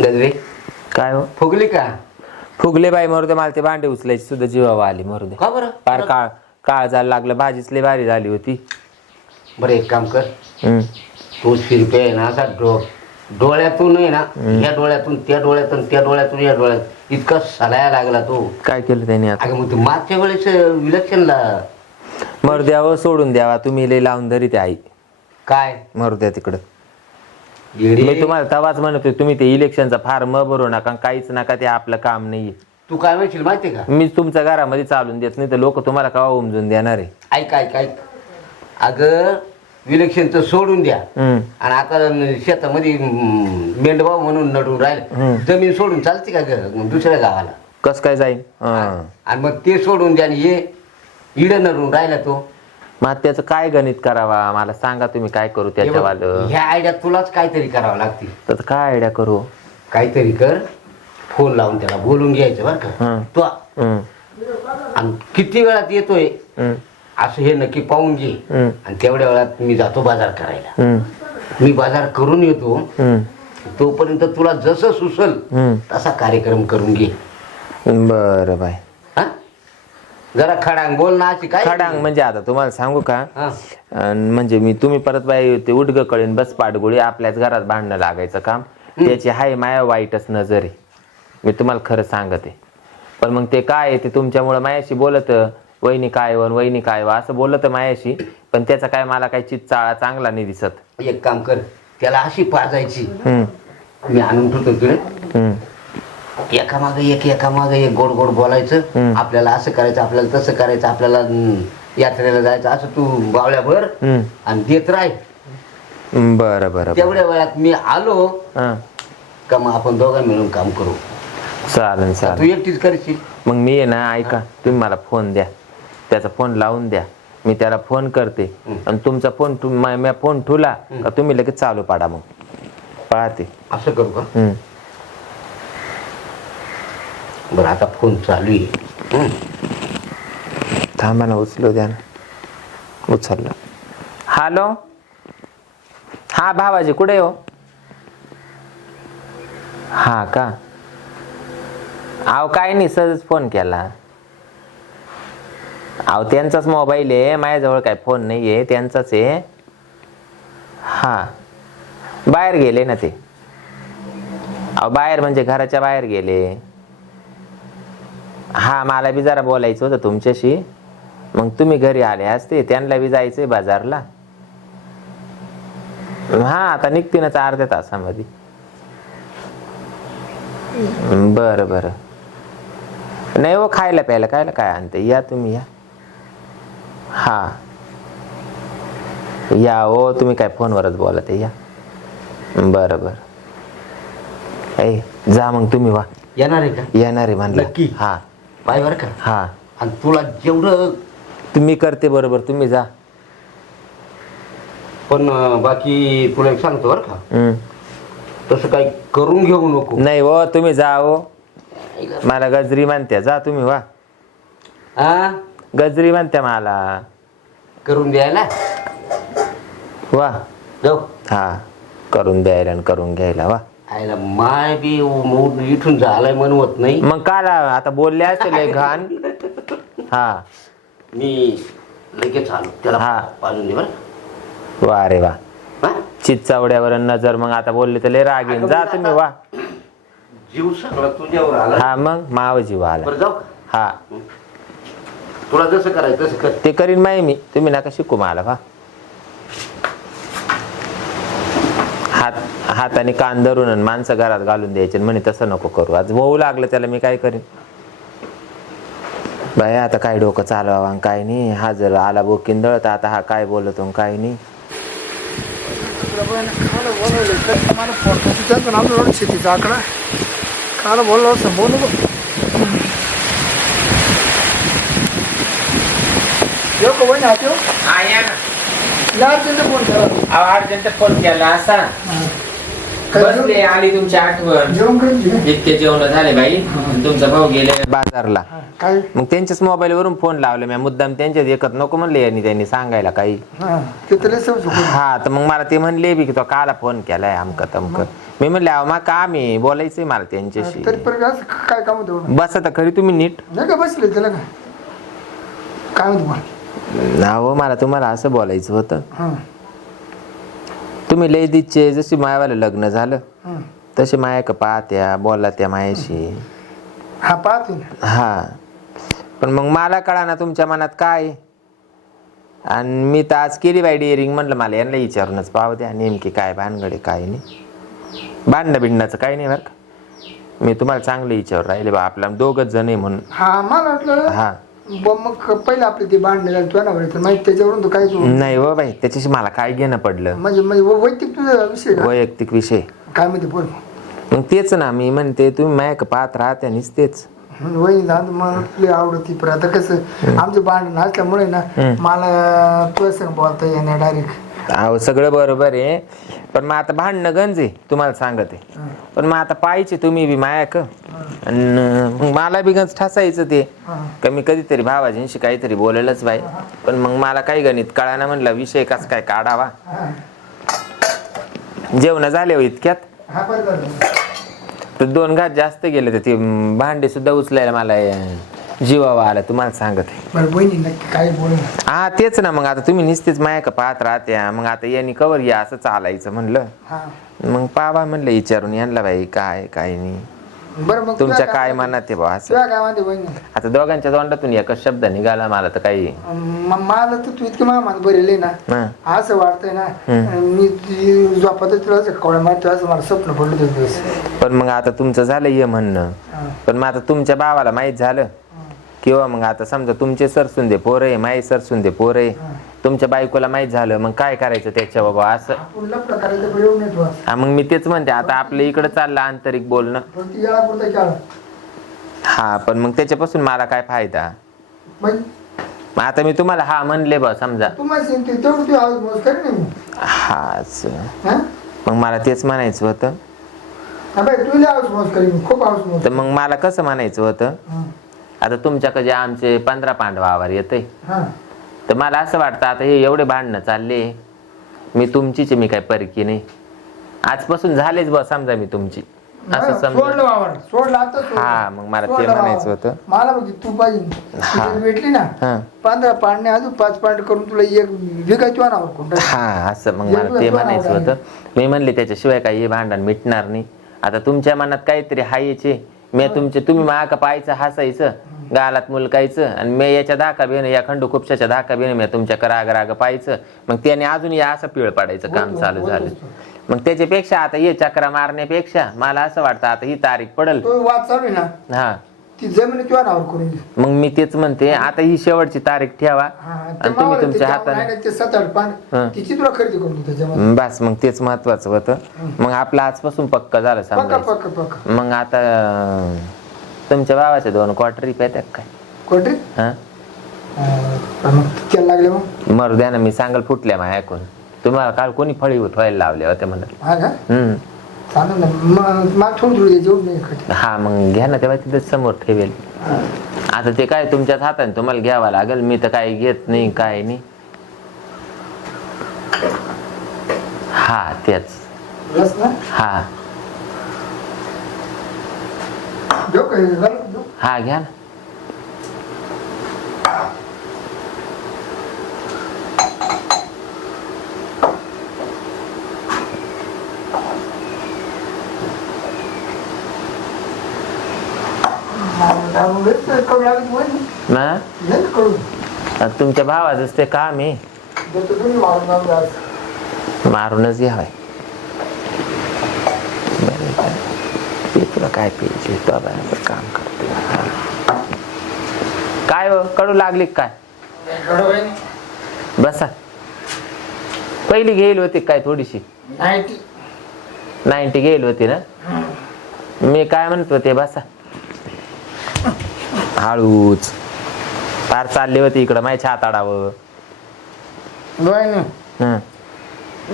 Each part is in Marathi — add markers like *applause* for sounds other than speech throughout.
गजरे काय हो? फुगली का? फुगले बाई मरू मला ते भांडे उचलायची सुद्धा जीवावा आली मरू दे. का बरं? फार काळ काळ जायला लागलं भाजीच लय भारी झाली होती. बरं एक काम कर. हम्म. तो शिरपे आहे ना असा डो डोळ्यातून आहे ना या डोळ्यातून त्या डोळ्यातून त्या डोळ्यातून या डोळ्यात. इतका सलाया लागला तो. काय केलं त्याने आता? अगं मग तू मागच्या वेळेस विलक्षणला मरू द्यावं सोडून द्यावा. तुम्ही लय लावून धरी ते आई. काय? मरू द्या तिकडं. मी तुम्हाला तवाच म्हणतोय तुम्ही ते इलेक्शनचा फार्म भरू नका काहीच नका ते आपलं काम नाहीये. तू काय म्हणशील माहितीये का? मी तुमच्या घरामध्ये चालून देत नाही तर लोक तुम्हाला कवा उमजून देणार आहे? ऐक ऐक ऐक. अगं विलक्षणचं सोडून द्या. हम्म. आणि आता शेतामध्ये हम्म, मेंढभाव म्हणून नडून राहील. जमीन सोडून चालते का ग? दुसऱ्या गावाला. कस काय जाईल हं. आणि मग ते सोडून द्या आणि ये. इड नडून राहिला तो. मग त्याचं काय गणित करावा मला सांगा तुम्ही काय करू हे बघ, त्याच्यावालं ह्या आयडिया तुलाच काहीतरी करावं लागतील तर काय आयडिया करू काहीतरी कर फोन लावून त्याला बोलून घ्यायचं बरं का हं. तो हम्म. आणि किती वेळात येतोय हम्म. असं हे नक्की पाहून घे हम्म. आणि तेवढ्या वेळात मी जातो बाजार करायला हम्म. मी बाजार करून येतो हम्म. तोपर्यंत तुला जसं सुचल हम्म. तसा कार्यक्रम करून घे बरं बाय जरा खडांग बोल ना अशी काय? खडांग म्हणजे आता तुम्हाला सांगू का? हा. अन म्हणजे मी तुम्ही परत बाई ते उडग कळीन बस पाडगोळी आपल्याच घरात भांडणं लागायचं काम. त्याची हाय माया वाईटच नजर. आहे मी तुम्हाला खरं सांगते. पण मग ते काय आहे ते तुमच्यामुळं मायाशी बोलत वहिनी काय वन वहिनी काय वा असं बोलत मायाशी पण त्याचा काय मला काही चित चाळा चांगला नाही दिसत. एक काम कर त्याला अशी पाजायची. हम्म, मी आणून ठेवतो तुला. हम्म, एका मागे एक एका मागे एक गोड गोड बोलायचं. आपल्याला असं करायचं आपल्याला तसं करायचं आपल्याला यात्रेला जायचं असं तू बावल्याभर हम्म. आणि देत राह. बरं बरं बरं. तेवढ्या वेळात मी आलो. हां. का मग आपण दोघं मिळून काम करू? चालेल तू चालेल. एकटीच करशील. मग मी आहे ना ऐका तुम्ही मला फोन द्या. त्याचा फोन लावून द्या. मी त्याला फोन करते. आणि तुमचा फोन फोन ठुला का तुम्ही लगेच चालू पाडा मग. पाहते. असं करू का? हम्म. बरं आता फोन चालू आहे. थांबा ना उचलू द्या ना. उचललं. हॅलो? हा भावाजी कुठे हो? हा का? अहो काय नाही सहज फोन केला. अहो त्यांचाच मोबाईल आहे माझ्याजवळ काय फोन नाही आहे त्यांचाच आहे. हा. बाहेर गेले ना ते. अहो बाहेर म्हणजे घराच्या बाहेर गेले. हा मला बी जरा बोलायचं होतं तुमच्याशी. मग तुम्ही घरी आले असते त्यांना बी जायचंय बाजारला. हा आता निघतीनच अर्ध्या तासामध्ये. बरं बरं. नाही हो खायला प्यायला कायला काय आणते? या तुम्ही या. हा. या हो तुम्ही काय फोनवरच बोलत आहे या. बरं बरं. ए जा मग तुम्ही वा. येणार आहे का? येणार आहे म्हणलं? हा. पाय बरं का. हा. आणि तुला जेवढं तुम्ही करते बरोबर तुम्ही जा. पण अं, बाकी तुला एक सांगतो बरं का. हम्म. तसं काही करून घेऊ नको. नाही हो तुम्ही जा हो. मला गजरी म्हणत्या जा तुम्ही वा. हा गजरी म्हणत्या मला. करून द्यायला? वा. जाऊ. हा करून द्यायला आणि करून घ्यायला वा. आयला माय बी मूड इथून झालाय म्हणवत नाही. मग काल आता बोलले असेल लय घाण. हा. मी लगेच आलो. त्याला हा. पाजून दे बरं. वा रे वा. हा? चित चावड्यावर नजर मग आता बोलले तर लय राग येईन. जा तुम्ही वा. जीव सगळा तुझ्यावर आला. हा मग माव जीव आला. बरं जाऊ का? हा. तुला जसं करायचं तसं कर. ते करीन माही मी. तुम्ही नका शिकू मला वा हात हाताने कान धरून आणि माणसं घरात घालून द्यायचे आणि म्हणे तसं नको करू. आज होऊ लागलं त्याला मी काय करीन? बाय आता काय डोकं चालवावं आणि काय नाही. हा जर आला बोकीन दळत आता हा काय बोलतो काय नाही. शेतीचा आकडा काल बोललो असं बोलू फोन केला असा. बसले आली तुमची आठवण. जेवण? इतके जेवण झाले बाई. तुमचा भाऊ गेले बाजारला. हा, काय? मग त्यांच्याच मोबाईल वरून फोन लावले मी. मुद्दाम त्यांच्यात एकत नको म्हणले यांनी त्यांनी सांगायला काही. हा ते तर लय. हा मग मला ते म्हणले बी की तो काला फोन केलाय अमक तमक. मी म्हणले अहो मग काम आहे बोलायचंय मला त्यांच्याशी. तरी पण असं काय काम होतं एवढं? बस आता खरी तुम्ही नीट. नाही का बसले त्याला काय काय म्हणतो मला ना हो मला तुम्हाला असं बोलायचं होतं. हा. तुम्ही लय दिच्छे जशी मायावाला लग्न झालं हा. तशी माया का पाहत्या बोला त्या मायाशी. हा पाहतो ना. हा. पण मग मला कळा ना तुमच्या मनात काय आहे. आणि मी तर आज केली बाई डिअरिंग म्हणलं मला यांना विचारूनच पाहू द्या नेमकी काय भानगडे काय नाही. भांडणं बिंडण्याचं काही नाही बरं का. मी तुम्हाला चांगलं विचारू राहिले बा आपला दोघच जण आहे म्हणून. हा मला वाटलं हा. ब- मग पहिले आपले ते भांडणे झाले तुला ना तर माहिती त्याच्यावरून तो काय तू नाही हो बाई त्याच्याशी मला काय घेणं पडलं? म्हणजे म्हणजे व- वैयक्तिक तुझा विषय का? वैयक्तिक विषय. काय म्हणते बोल. मग तेच ना मी म्हणते तुम्ही माया का पाहत राहते आणि तेच. वहिनी जाऊन मग तुला आवडती पण आता कसं आमचं भांडण असल्यामुळे ना मला तुझ्या संग बोलता येणार डायरेक्ट अहो सगळं बरोबर आहे. पण मग आता भांडणं गंज आहे तुम्हाला सांगते. पण मग आता पाहिजे तुम्ही बी मायाक आणि मग मला बी गंज ठसायचं ते. कमी कधीतरी भावाजींशी काहीतरी बोलायलाच बाई. पण मग मला काही गणित कळाना म्हणलं विषय कस काय काढावा. जेवण झाले हो इतक्यात. तर दोन घात जास्त गेले तर ते भांडे सुद्धा उचलायला मला जीवावा आला तुम्हाला सांगते. बरं बहिणी नक्की काय बोल ना हा तेच ना मग आता तुम्ही निस्तेच माया का पाहत राहत्या. मग आता यांनी कवर या असं चालायचं म्हणलं. हा. मग पावा म्हणलं विचारून यांना बाई काय काय नाही. बरं मग तुमच्या तुझ्या काय मनात आहे बा असं? तुझ्या काय म्हणते बहिणी? आता दोघांच्या तोंडातून एकच शब्द निघाला मला तर काही. म- मला तर तू इतकी मला मान बरेल ना. हा. असं वाटतंय ना मी तुझी झोपात तुला असं कवड्या मारतो असं मला स्वप्न पडलं ते दिवस. पण मग आता तुमचं झालं ये म्हणणं. हा. पण मग आता तुमच्या भावाला माहीत झालं? किंवा मग आता समजा तुमचे सरसून दे पोर आहे माई सरसून दे पोर आहे. तुमच्या बायकोला माहीत झालं मग काय करायचं त्याच्या बाबा? असं हा, मग मी तेच म्हणते आता आपलं इकडं चाललं आंतरिक बोलणं. फक्त याला पुरता खेळा. हा पण मग त्याच्यापासून मला काय फायदा? मग? मग आता मी तुम्हाला हा म्हणले बा समजा. तू माझी ते तेवढं तू आवाज मोज कर ना मी हाच हा? मग मला तेच म्हणायचं होतं. हा बाई तुला आवाज मोज करी मी खूप आवाज मोज तर मग मला कसं म्हणायचं होतं? हा. आता तुमच्याकडे आमचे पंधरा पांडवावर येते तर मला असं वाटतं आता हे एवढे भांडणं चालले मी तुमचीच मी काय परकी नाही. आजपासून झालेच बा समजा मी तुमची. असं समजा. सोडलं सोडलं. हा, मग मला ते म्हणायचं. होतं. मला बघ तू पाहिजे. भेटली ना पंधरा पाडणे अजून पाच पांड करून तुला एक विकाय तू आणावर कोणतं हा असं मग मला ते म्हणायचं होतं. मी म्हणले त्याच्याशिवाय काही हे भांडण मिटणार नाही. आता तुमच्या मनात काहीतरी हायचे. मी तुमचे तुम्ही माका पाहायचं हसायचं गालात मुलकायचं आणि मी याच्या धाका बिन या खंडू खुपशाच्या धाका बिन मी तुमच्या राग राग पाहायचं. मग त्याने अजून या असं पिळ पाडायचं काम चालू झालं. मग त्याच्यापेक्षा आता हे चक्रा मारण्यापेक्षा मला असं वाटतं आता ही तारीख पडल. तो वाद चालू आहे ना? हा. ती जमीन तू आणावर करून मग मी तेच म्हणते आता ही शेवटची तारीख ठेवा हा, ते आणि तुम्ही मावळं, तुमच्या ते हाताने ते सात आठ हा. तिची तुला खरेदी करून बस मग तेच महत्वाचं होतं. मग आपलं आजपासून पक्क झालं पक्का समजायचं पक्का पक्का. मग आता अं, तुमच्या भावाच्या दोन क्वार्टरी पेत्यात काय? कोटरी हा. मग त्याला लागले मग? मरू द्या ना मी सांगल फुटल्या माझ्या ऐकून. तुम्हाला काल कोणी फळी उठवायला लावले होते म्हणत हा का? हम्म. चालेल ना मग मला थोडी थोडी द्यायची एवढी नाही खटी हा मग घ्या ना तेव्हा तिथे समोर ठेवेल आता ते काय तुमच्याच हाताने तुम्हाला घ्यावं लागेल मी तर काही घेत नाही काय नाही हा तेच ना हा घेऊ? घालू? हा घ्या ना मला करू लागत. ना. नाही ना करू. आता तुमच्या भावाचंच ते काम आहे. तुम्ही मारून आज. मारूनच घ्यावाय बरं? ते तुला काय बाबा आता काम करते. काय हो कडू लागली का काय. बसा. पहिली घेईल होती काय थोडीशी? ती. नाईन्टी घेईल होती ना? मी काय म्हणत होते बसा. हळूच. फार चालली होती इकडं माझ्या हाताडावं. वहिनी, हं.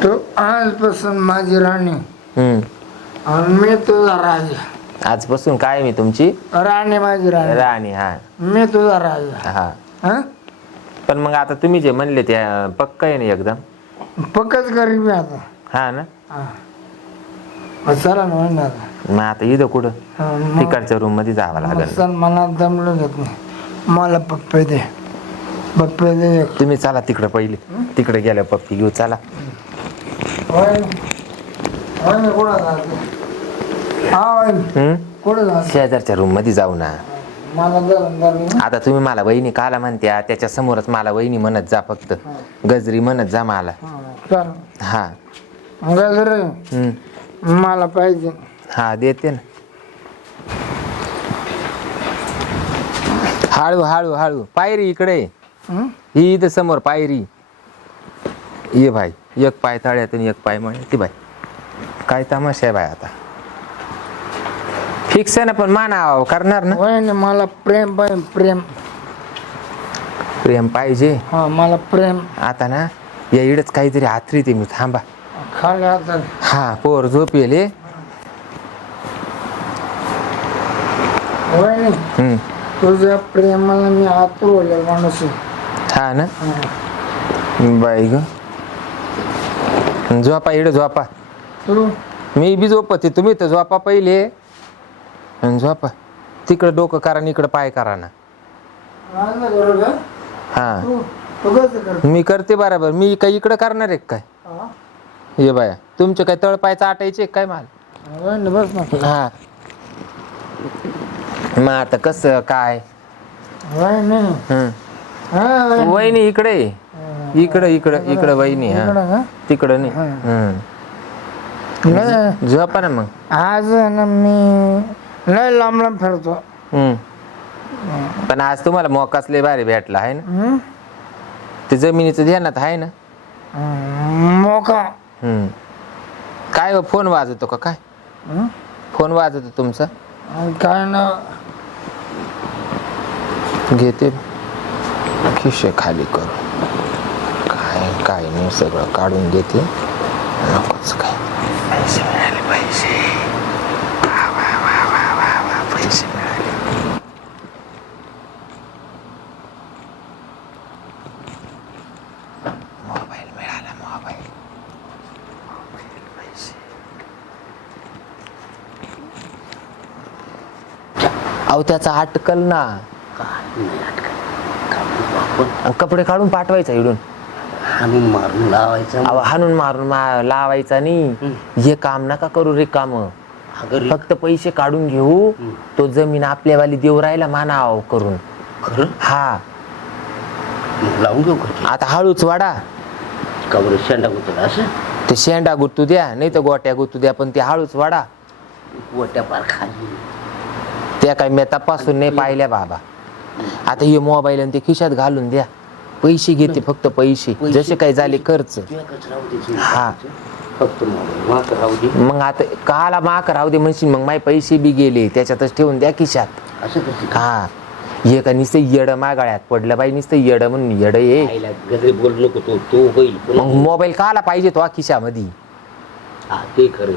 तू आजपासून माझी राणी. हं. आणि मी तुझा राजा. आजपासून काय मी तुमची? राणी माझी राणी. राणी हा. मी तुझा राजा. हा. हा? पण मग आता तुम्ही जे म्हणले ते अं, पक्क आहे ना एकदम? पक्कच करीन मी आता. हा ना? हा. मग चला ना म्हणून आता. मग आता इथं कुठं? मग- तिकडच्या रूममध्ये जावं लागेल. मला दमलं घेत नाही मला पप्पे दे. पप्पे दे एक. तुम्ही चला तिकडं पहिले. तिकडे गेल्या पप्पी घेऊ चला. होय. होय ना, कुठं जायचं हा होय. हम्म कुठं जायचं शेजारच्या रूममध्ये जाऊ ना. मला आता तुम्ही मला वहिनी काला म्हणत्या त्याच्या समोरच मला वहिनी म्हणत जा फक्त. गजरी म्हणत जा मला. चल. हा. गजर. हम्म मला पाहिजे. हा देते ना. हळू हळू हळू. पायरी इकडे. हं? ही इथं समोर पायरी. ये भाई एक पाय तळ्यातून एक पाय म्हणे ती बाई काय तमाशा आहे बाय आता. फिक्स आहे ना पण माना करणार ना? होय ना मला प्रेम पाहिजे प्रेम. प्रेम पाहिजे. हा मला प्रेम. आता ना या इडच काहीतरी आथरी ते मी थांबा. खाली आता. हा पोर झोप येले होय ना हम्म. तुझ्या प्रेमाला मी आतुरले माणूस. हा ना. बाई ग. झोपा इड झोपा. तू? मी बी झोपते तुम्ही तर झोपा पहिले. आणि झोपा. तिकडं डोकं करा आणि इकडं पाय करा ना. हा. मी करते बरोबर. मी काय इकडं करणार आहे काय? हा? ये बाया तुमचे काय तळपाय चाटायचे काय माल? बस ना हा. मग आता कसं काय हं. हा, ना. वहिनी इकडे इकडं इकडं इकडं वहिनी हा इकडं का? तिकडं नाही हं. लय- झोपा ना मग आज ना मी लय लांब लांब फिरतो. पण आज तुम्हाला मोकाच लय भारी भेटला आहे ना? ते जमिनीचं ध्यानात आहे ना मोका हं. काय हो, फोन वाजवतो का काय? फोन वाजवतो तुमचा काय ना घेते. खिशे खाली करू काय काय नाही सगळं काढून घेते. नकोच काय. पैसे मिळाले पैसे. वा, वा, वा, वा, वा, वा, पैसे मिळाले. मोबाईल मिळाला मोबाईल. मोबाईल, पैसे अहो त्याचा अटकल ना. कपडे काढून पाठवायचा इडून. हाणून मारून लावायचं. अहो हाणून मारून मा लावायचा नाही हे काम नका करू रे काम. अगं रे, फक्त पैसे काढून घेऊ. तो जमीन आपल्यावाली देव राहिला मानाव करून. खरं? हा. मग लावून घेऊ का आता हळूच वाडा. का बरं शेंडा गुतला असं? ते शेंडा गुत्तू द्या नाही तर गोट्या गुत्तू द्या पण ते हळूच वाडा. गोट्या पार खाली. त्या काय मी तपासून नाही पाहिल्या बाबा. आता हे मोबाईल आणि ते खिशात घालून द्या. पैसे घेते फक्त पैसे. जसे काही झाले खर्च. हा. फक्त मग आता काला माक राहू दे म्हणशील मग माझे पैसे बी गेले. त्याच्यातच ठेवून द्या खिशात. हा हे. का नुसतं येड मागाळ्यात पडलं बाई नुसतं येड म्हणून येड ये. आईला गजरे बोल नको तो. तो होईल. पुन्हा मग मोबाईल काला पाहिजे तो खिशामध्ये. ते खरं.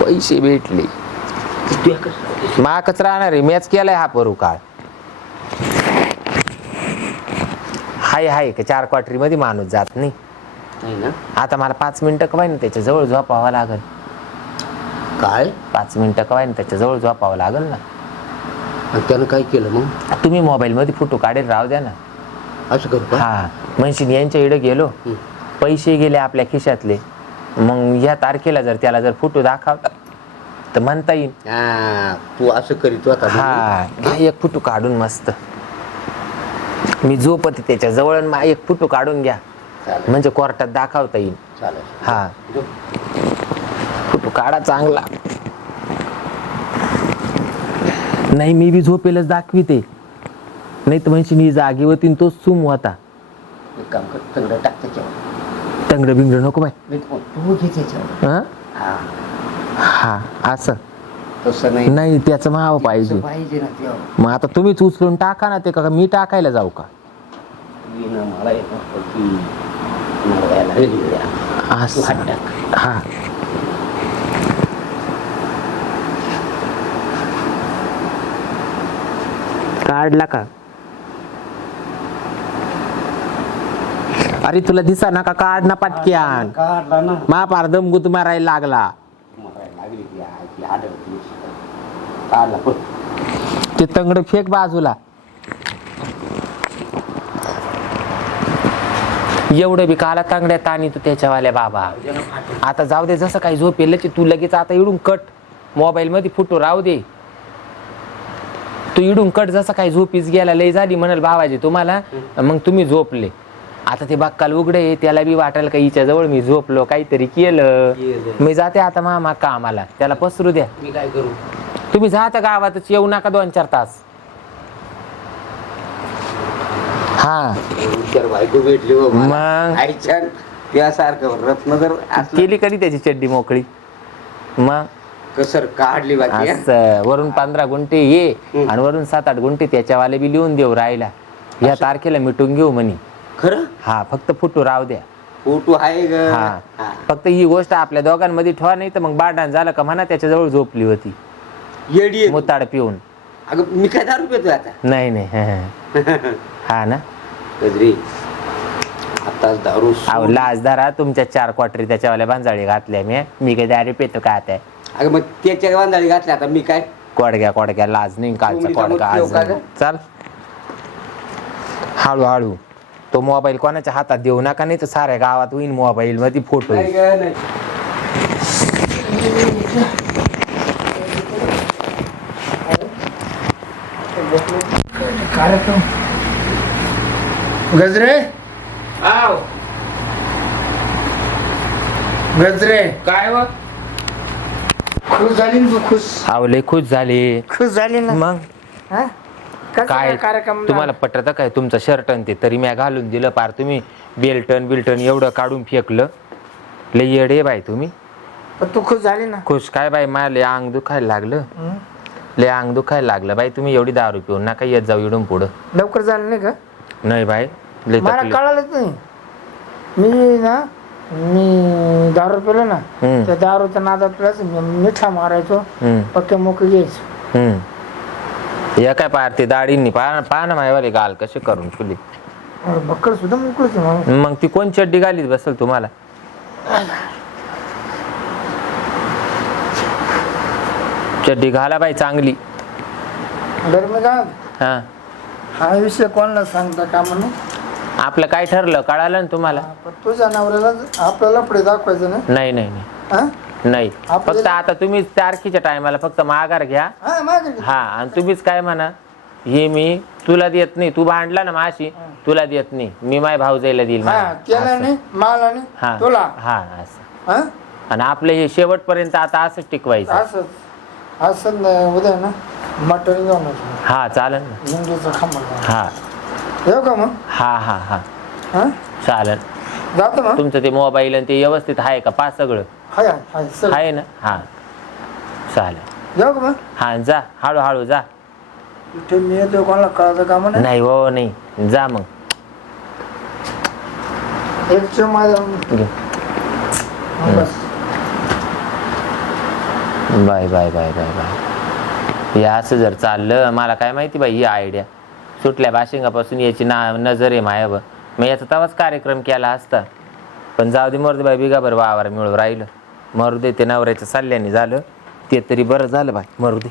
पैसे भेटले. माकच राहणार आहे. मॅच केलाय हा परू काळ हाय हाय का चार क्वार्टरी मध्ये माणूस जात नाही. नाही ना? आता मला पाच मिनिटं कवाय ना त्याच्याजवळ झोपावं लागल. काय? पाच मिनिटं कवाय ना त्याच्याजवळ झोपावं लागल ना. आणि त्यानं काय केलं मग? तुम्ही मोबाईल मध्ये फोटो काढेल राहू द्या ना. असं करू का? हा म्हणशील यांच्या इकडे गेलो. हं. पैसे गेले आपल्या खिशातले. मग या तारखेला जर त्याला जर फोटो दाखवता तर म्हणता येईल. हा तू असं करीत होता? हा घ्या एक फोटो काढून मस्त. मी झोपते त्याच्याजवळ आणि मा- एक फोटो काढून घ्या. चालेल. म्हणजे कोर्टात दाखवता येईल. चालेल. हा. फोटो काढा चांगला. नाही मी बी झोपेलच दाखविते. नाही तर म्हणजे मी जागी होती तोच सुम होता. एक काम कर तंगडं टाक त्याच्यावर. टंगड बिंगड नको बाय तू घे त्याच्यावर. हा? हा. हा असं. नाही. त्याचं माव पाहिजे. मग आता तुम्हीच उचलून टाका ना ते का मी टाकायला जाऊ का? काढला का? अरे तुला दिसा ना का? काढ ना पटक्यान. काढला ना. महापारदम गुत मारायला लागला. ते तंगड फेक बाजूला. एवढं बी काला तांगड्या ताणी तू त्याच्यावाल्या बाबा. आता जाऊ दे जसं काही झोपेल तू लगेच आता इडून कट. मोबाईल मध्ये फोटो राहू दे. तू इडून कट जसं काही झोपीच गेला लय झाली म्हणाल बाबाजी तुम्हाला मग तुम्ही झोपले. आता ते बाक्काल उघडे त्याला बी वाटेल का हिच्या जवळ मी झोपलो काहीतरी केलं. मी जाते आता मामा कामाला त्याला पसरू द्या. मी काय करू? तुम्ही जा आता गावातच येऊ नका दोन चार तास. हा. बायको भेटली. मग? आईच्या त्यासारखं रत्न जर असलं केली कधी त्याची चड्डी मोकळी? मग? कसर काढली बाकी हं? असं वरून पंधरा गुंठे ये आणि वरून सात आठ गुंठे त्याच्यावाले बी लिहून देऊ राहिला. या तारखेला मिटून घेऊ म्हणे. खरं? हा फक्त फुटू राहू द्या. फोटो आहे ग. हा. हा. फक्त ही गोष्ट आपल्या दोघांमध्ये ठेवा नाही तर मग बाडान झालं का म्हणा त्याच्याजवळ झोपली होती. येडी आहे. मुताड पिऊन. अगं मी काय दारू पितोय आता? *laughs* नाही नाही. हा. हा. *laughs* ना? गजरी. दारू अहो. लाजदारा तुमच्या चार क्वाटरी त्याच्यावाल्या बांजाळी घातल्या मी मी काही दारी पेतो का आता? अगं मग त्याच्या बांधाळी घातल्या आता मी काय? कोडग्या कोडग्या लाज नाही कालचा कोडगा आज ठेव का नाही. चल. हळू हळू तो मोबाईल कोणाच्या हातात देऊ नका नाही तर साऱ्या गावात होईन मोबाईल मध्ये फोटो नाही ग, नाही. कार्यक्रम गजरे गजरे. काय खुश झाली ना तू खुश? आवले खुश झाले. खुश झाली ना. मग? हा? काय काय कार्यक्रम तुम्हाला पटत काय? तुमचं शर्टन ते तरी मी घालून दिलं. पार तुम्ही बेल्टन बिल्टन एवढं काढून फेकलं. लय येडे बाय तुम्ही. पण तू खुश झाली ना? खुश काय बाई? मला लय अंग दुखायला लागलं. हं? लय अंग दुखायला लागलं. बाई तुम्ही एवढी दारू पिऊन नका येत जाऊ इडून पुढं. लवकर झालं नाही का? नाही बाई लय मला तकलीफ. कळालंच नाही. मी ना मी दारू पिलो ना हम्म. त्या दारूच्या नादात प्लस मिठा मारायचो. हम्म. पक्के मोकळी घ्यायचो. हम्म या काय पार ते दाढींनी? पहा पहा ना गाल कसे करून बक्कड सुद्धा मोकळीच आहे मग मग ती कोण चड्डी घालीत बसल तुम्हाला? चड्डी घाला बाई चांगली. हा. हा विषय कोणाला सांगता का म्हणून? आपलं काय ठरलं कळालं ना तुम्हाला? पण तुझ्या नवऱ्याला आपल्याला पुढे दाखवायचं ना? नाही नाही नाही. हा? नाही. आपल्याला- फक्त आता तुम्ही तारखेच्या टायमाला फक्त माघार घ्या. हा हा आणि तुम्हीच काय म्हणा हे मी तुला देत नाही. तू भांडला ना माशी तुला देत नाही. मी माय भाऊ जायला देईल हा मला. त्याला असं. नाही मला नाही हा. तुला. हा असं. हा? आणि आपलं हे शेवटपर्यंत आता असंच टिकवायचं. असंच. असं उद्या ना मटण घेऊन येतो. हा चालेल ना. खांबा हा. येऊ का मग? हा हा हा. हा? चालेल. जातो मग. तुमचं ते मोबाईल आणि ते व्यवस्थित आहे का? पा सगळं. हाय हाय, हाय आहे ना? हा. चालेल. येऊ का मग? हा जा. हळूहळू जा. इथे मी येतो कोणाला कळायचं का म्हणा नाही हो नाही. जा मग. एक चिव माझ्या घे. बस. Bye bye bye bye bye. हे असं जर चाललं मला काय माहिती बाई ही आयडिया सुटल्या बाशिंगापासून याची ना नजर आहे मायावर. मग याचा तवाच कार्यक्रम केला असता. पण जाऊ दे मरू दे बाई बिगा बरं वावर मिळून राहिलं. मरू दे ते नवऱ्याच्या सल्ल्याने झालं. ते तरी बरं झालं बाई मरू दे.